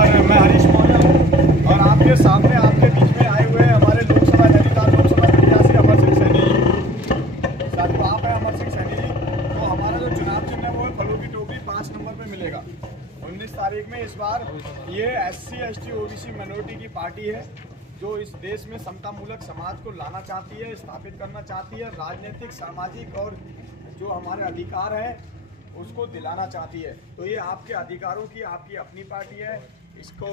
और मैं हरीश मौर्य हूँ और आपके सामने आपके बीच में आए हुए हैं हमारे लोकसभा नैनीताल लोकसभा प्रत्याशी अमर सिंह सैनी जी। साथियों, आप हैं अमर सिंह सैनी जी। तो हमारा जो चुनाव चिन्ह है वो फलों की टोकरी 5 नंबर पे मिलेगा। 19 तारीख में इस बार ये SC ST OBC माइनॉरिटी की पार्टी है जो इस देश में समतामूलक समाज को लाना चाहती है, स्थापित करना चाहती है, राजनीतिक सामाजिक और जो हमारे अधिकार हैं उसको दिलाना चाहती है। तो ये आपके अधिकारों की आपकी अपनी पार्टी है, इसको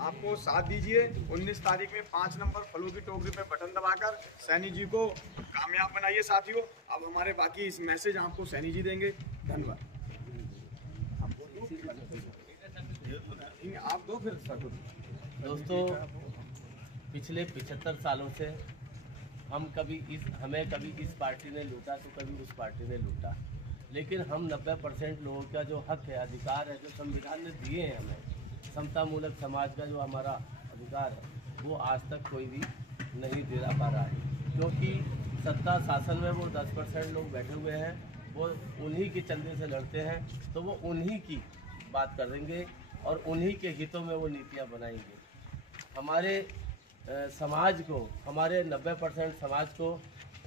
आपको साथ दीजिए। 19 तारीख में 5 नंबर फलों की टोकरी पे बटन दबाकर सैनी जी को कामयाब बनाइए। साथियों, अब हमारे बाकी इस मैसेज आपको सैनी जी देंगे। धन्यवाद। आप दो फिर दोस्तों, पिछले 75 सालों से हमें कभी इस पार्टी ने लूटा तो कभी उस पार्टी ने लूटा, लेकिन हम 90% लोगों का जो हक है, अधिकार है, जो संविधान ने दिए हैं हमें, समतामूलक समाज का जो हमारा अधिकार है, वो आज तक कोई भी नहीं दिला पा रहा है। क्योंकि सत्ता शासन में वो 10% लोग बैठे हुए हैं, वो उन्हीं के चंदे से लड़ते हैं, तो वो उन्हीं की बात करेंगे और उन्हीं के हितों में वो नीतियाँ बनाएंगे। हमारे समाज को, हमारे 90% समाज को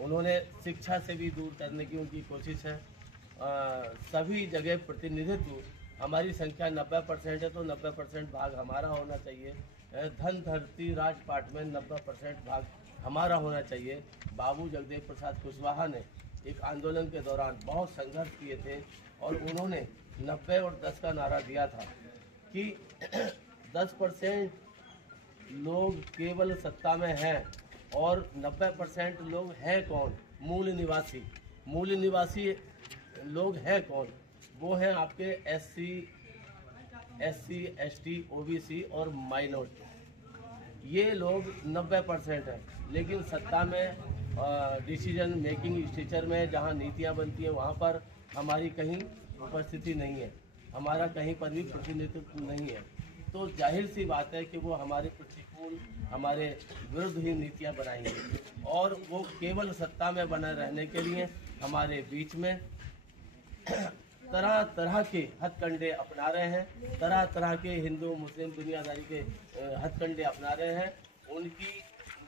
उन्होंने शिक्षा से भी दूर करने की उनकी कोशिश है। सभी जगह प्रतिनिधित्व, हमारी संख्या 90% है तो 90% भाग हमारा होना चाहिए। धन धरती राजपाट में 90% भाग हमारा होना चाहिए। बाबू जगदेव प्रसाद कुशवाहा ने एक आंदोलन के दौरान बहुत संघर्ष किए थे और उन्होंने 90 और 10 का नारा दिया था कि 10% लोग केवल सत्ता में हैं और 90% लोग हैं कौन? मूल निवासी लोग हैं कौन? वो हैं आपके SC ST OBC और माइनॉरिटी। ये लोग 90% हैं, लेकिन सत्ता में डिसीजन मेकिंग स्ट्रक्चर में जहाँ नीतियाँ बनती हैं वहाँ पर हमारी कहीं उपस्थिति नहीं है, हमारा कहीं पर भी प्रतिनिधित्व नहीं है। तो जाहिर सी बात है कि वो हमारे प्रतिकूल, हमारे विरुद्ध ही नीतियाँ बनाएंगे और वो केवल सत्ता में बने रहने के लिए हमारे बीच में तरह तरह के हथकंडे अपना रहे हैं, तरह तरह के हिंदू मुस्लिम दुनियादारी के हथकंडे अपना रहे हैं। उनकी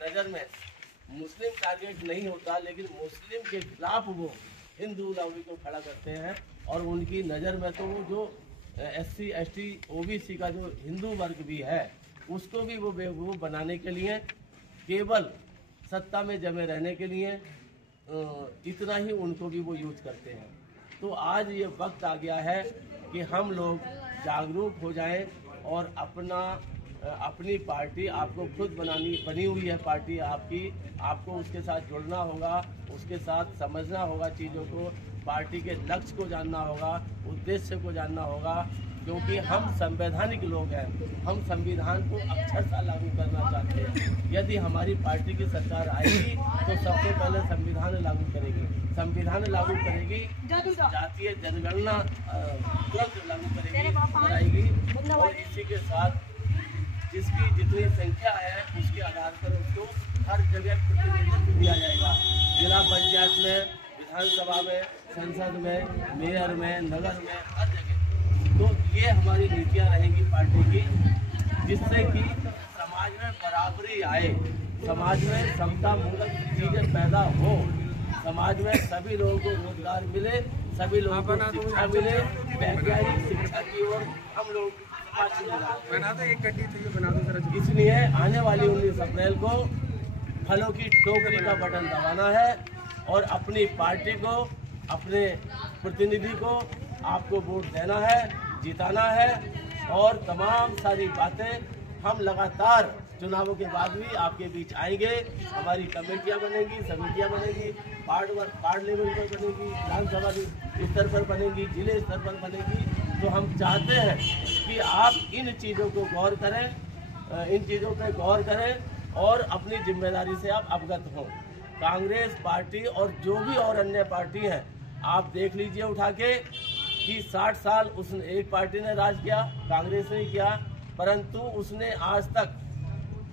नज़र में मुस्लिम टारगेट नहीं होता, लेकिन मुस्लिम के खिलाफ वो हिंदू लॉबी को खड़ा करते हैं और उनकी नज़र में तो वो जो SC ST OBC का जो हिंदू वर्ग भी है उसको भी वो बनाने के लिए, केवल सत्ता में जमे रहने के लिए इतना ही उनको भी वो यूज करते हैं। तो आज ये वक्त आ गया है कि हम लोग जागरूक हो जाएं और अपनी पार्टी आपको खुद बनी हुई है पार्टी आपकी, आपको उसके साथ जुड़ना होगा, उसके साथ समझना होगा चीज़ों को, पार्टी के लक्ष्य को जानना होगा, उद्देश्य को जानना होगा। क्योंकि हम संवैधानिक लोग हैं, हम संविधान को अक्षरशः लागू करना चाहते हैं। यदि हमारी पार्टी की सरकार आएगी तो सबसे पहले संविधान लागू करेगी, जातीय जनगणना तुरंत लागू कराएगी और इसी के साथ जिसकी जितनी संख्या है उसके आधार पर उसको हर जगह प्रतिनिधित्व दिया जाएगा। जिला पंचायत में, विधानसभा में, संसद में, मेयर में, नगर में, हर जगह। तो ये हमारी नीतियाँ रहेंगी पार्टी की, जिससे कि समाज में बराबरी आए, समाज में समतामूलक चीज़ें पैदा हो, समाज में सभी लोगों को रोजगार मिले, सभी लोगों को शिक्षा मिले, वैज्ञानिक शिक्षा की ओर हम लोग बना दो। एक गड्डी तो ये बना दो जरा। इसलिए आने वाली 19 अप्रैल को फलों की टोकरी का बटन दबाना है और अपनी पार्टी को, अपने प्रतिनिधि को आपको वोट देना है, जिताना है और तमाम सारी बातें हम लगातार चुनावों के बाद भी आपके बीच आएंगे। हमारी कमेटियां बनेंगी, समितियां बनेंगी, वार्ड लेवल पर बनेगी, विधानसभा स्तर पर बनेगी, जिले स्तर पर बनेगी। तो हम चाहते हैं कि आप इन चीज़ों को गौर करें, इन चीज़ों पर गौर करें और अपनी जिम्मेदारी से आप अवगत हों। कांग्रेस पार्टी और जो भी और अन्य पार्टी हैं, आप देख लीजिए उठा के कि 60 साल उसने एक पार्टी ने राज किया, कांग्रेस ने किया, परंतु उसने आज तक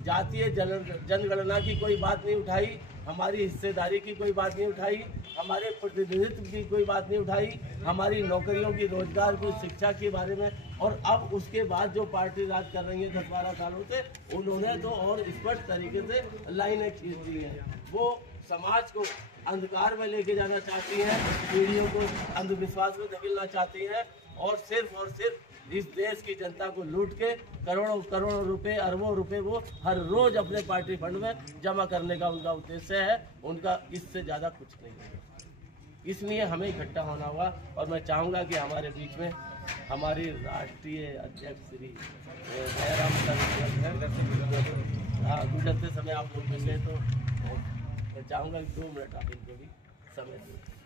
जातीय जनगणना की कोई बात नहीं उठाई, हमारी हिस्सेदारी की कोई बात नहीं उठाई, हमारे प्रतिनिधित्व की कोई बात नहीं उठाई, हमारी नौकरियों की, रोजगार की, शिक्षा के बारे में। और अब उसके बाद जो पार्टी राज कर रही है 10-12 सालों से, उन्होंने तो और स्पष्ट तरीके से लाइनें खींच दी हैं। वो समाज को अंधकार में लेके जाना चाहती हैं, पीढ़ियों को अंधविश्वास में धकेलना चाहती हैं, और सिर्फ इस देश की जनता को लूट के करोड़ों रुपए, अरबों रुपए वो हर रोज अपने पार्टी फंड में जमा करने का उनका उद्देश्य है। उनका इससे ज्यादा कुछ नहीं है। इसलिए हमें इकट्ठा होना होगा, और मैं चाहूंगा कि हमारे बीच में हमारी राष्ट्रीय अध्यक्ष श्री जयराम गुजरते समय आप लोग मिले, तो मैं चाहूंगा कि 2 मिनट आप इनको भी समय दें।